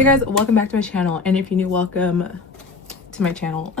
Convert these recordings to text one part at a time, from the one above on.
Hey guys, welcome back to my channel, and if you're new, welcome to my channel.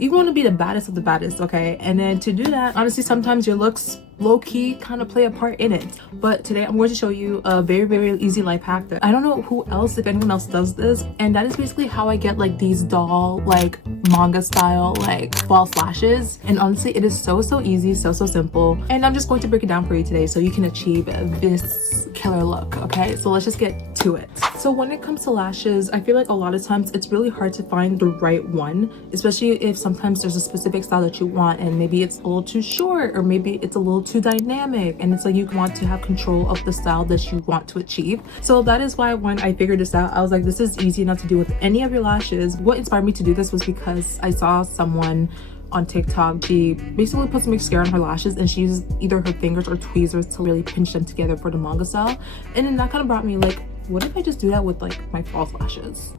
You want to be the baddest of the baddest, okay? And then to do that, honestly, sometimes your looks low-key kind of play a part in it. But today I'm going to show you a very easy life hack that I don't know who else, if anyone else does this, and that is basically how I get like these doll, like manga style, like false lashes. And honestly, it is so easy, so simple, and I'm just going to break it down for you today so you can achieve this killer look. Okay, so let's just get to it. So when it comes to lashes, I feel like a lot of times it's really hard to find the right one, especially if sometimes there's a specific style that you want and maybe it's a little too short or maybe it's a little too dynamic, and it's like you want to have control of the style that you want to achieve. So that is why when I figured this out, I was like, this is easy enough to do with any of your lashes. What inspired me to do this was because I saw someone on TikTok, she basically put some mascara on her lashes and she uses either her fingers or tweezers to really pinch them together for the manga style. And then that kind of brought me like, what if I just do that with like my false lashes?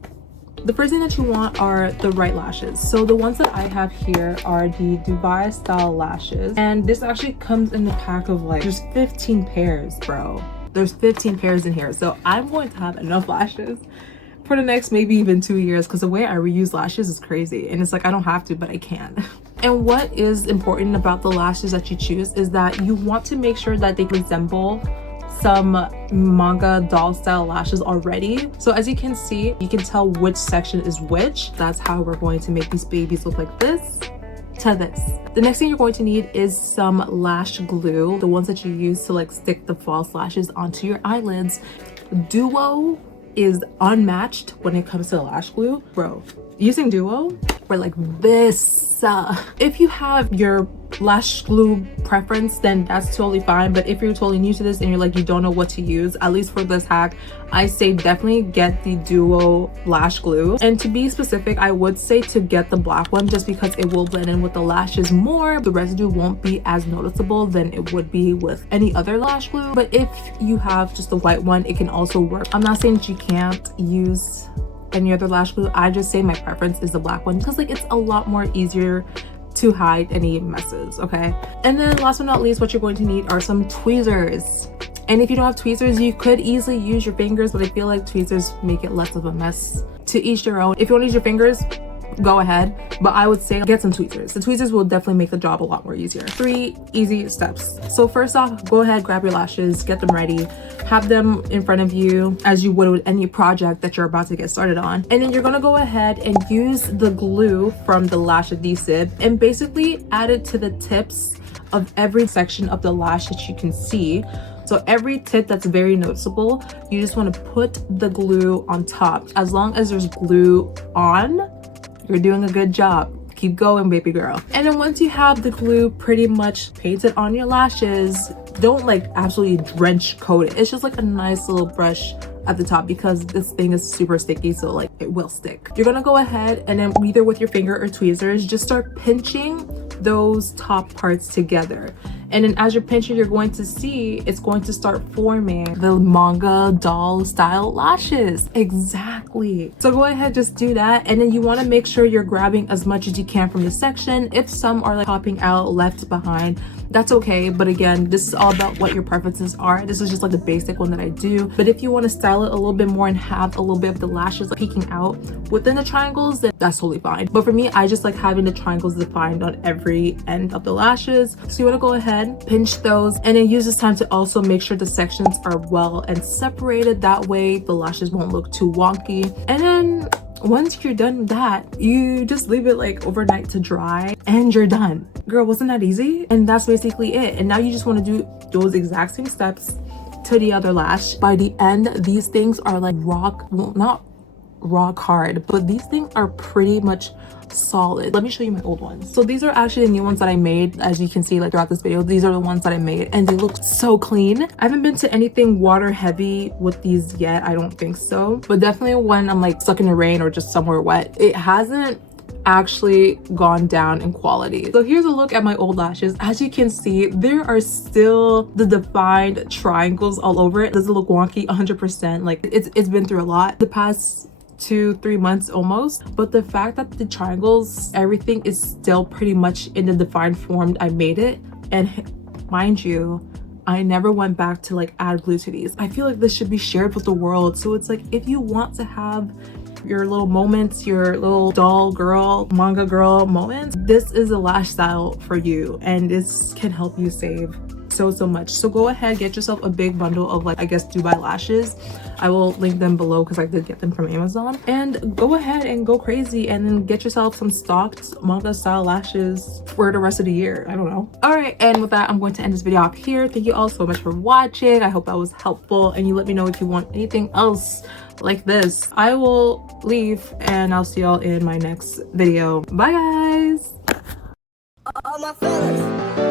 The first thing that you want are the right lashes. So the ones that I have here are the Dubai style lashes, and this actually comes in the pack of like, there's 15 pairs, bro. There's 15 pairs in here, so I'm going to have enough lashes for the next maybe even 2 years, because the way I reuse lashes is crazy, and it's like I don't have to, but I can. And what is important about the lashes that you choose is that you want to make sure that they resemble some manga doll style lashes already. So as you can see, you can tell which section is which. That's how we're going to make these babies look like this to this. The next thing you're going to need is some lash glue, the ones that you use to like stick the false lashes onto your eyelids. Duo is unmatched when it comes to lash glue, bro. Using Duo, we're like this. If you have your lash glue preference, then that's totally fine. But if you're totally new to this and you're like, you don't know what to use, at least for this hack, I say definitely get the Duo lash glue. And to be specific, I would say to get the black one, just because it will blend in with the lashes more. The residue won't be as noticeable than it would be with any other lash glue. But if you have just the white one, it can also work. I'm not saying that you can't use any other lash glue. I just say my preference is the black one because like it's a lot more easier to hide any messes. Okay, and then last but not least, what you're going to need are some tweezers. And if you don't have tweezers, you could easily use your fingers, but I feel like tweezers make it less of a mess. To each their own. If you want to use your fingers, go ahead, but I would say get some tweezers. The tweezers will definitely make the job a lot more easier. 3 easy steps. So first off, go ahead, grab your lashes, get them ready, have them in front of you as you would with any project that you're about to get started on. And then you're gonna go ahead and use the glue from the lash adhesive and basically add it to the tips of every section of the lash that you can see. So every tip that's very noticeable, you just want to put the glue on top. As long as there's glue on, you're doing a good job. Keep going, baby girl. And then once you have the glue pretty much painted on your lashes, don't like absolutely drench coat it. It's just like a nice little brush at the top because this thing is super sticky, so like it will stick. You're gonna go ahead and then either with your finger or tweezers, just start pinching those top parts together. And then as you're pinching, you're going to see it's going to start forming the manga doll style lashes. Exactly. So go ahead, just do that. And then you want to make sure you're grabbing as much as you can from the section. If some are like popping out left behind, that's okay. But again, this is all about what your preferences are. This is just like the basic one that I do. But if you want to style it a little bit more and have a little bit of the lashes like peeking out within the triangles, then that's totally fine. But for me, I just like having the triangles defined on every end of the lashes. So you want to go ahead, pinch those, and then use this time to also make sure the sections are well and separated. That way the lashes won't look too wonky. And then once you're done with that, you just leave it like overnight to dry and you're done. Girl, wasn't that easy? And that's basically it. And now you just want to do those exact same steps to the other lash. By the end, these things are like not rock hard, but these things are pretty much solid. Let me show you my old ones. So these are actually the new ones that I made. As you can see, like throughout this video, these are the ones that I made and they look so clean. I haven't been to anything water heavy with these yet, I don't think so, but definitely when I'm like stuck in the rain or just somewhere wet, it hasn't actually gone down in quality. So here's a look at my old lashes. As you can see, there are still the defined triangles all over it. It doesn't look wonky 100%. Like it's been through a lot the past 2-3 months almost, but the fact that the triangles, everything is still pretty much in the defined form I made it. And mind you, I never went back to like add glue to these. I feel like this should be shared with the world. So it's like, if you want to have your little moments, your little doll girl, manga girl moments, this is a lash style for you, and this can help you save so much. So go ahead, get yourself a big bundle of like, I guess, Dubai lashes. I will link them below because I did get them from Amazon. And go ahead and go crazy and then get yourself some stocked manga style lashes for the rest of the year. I don't know. All right, and with that, I'm going to end this video off here. Thank you all so much for watching. I hope that was helpful, and you let me know if you want anything else like this. I will leave and I'll see y'all in my next video. Bye guys. All my fellas.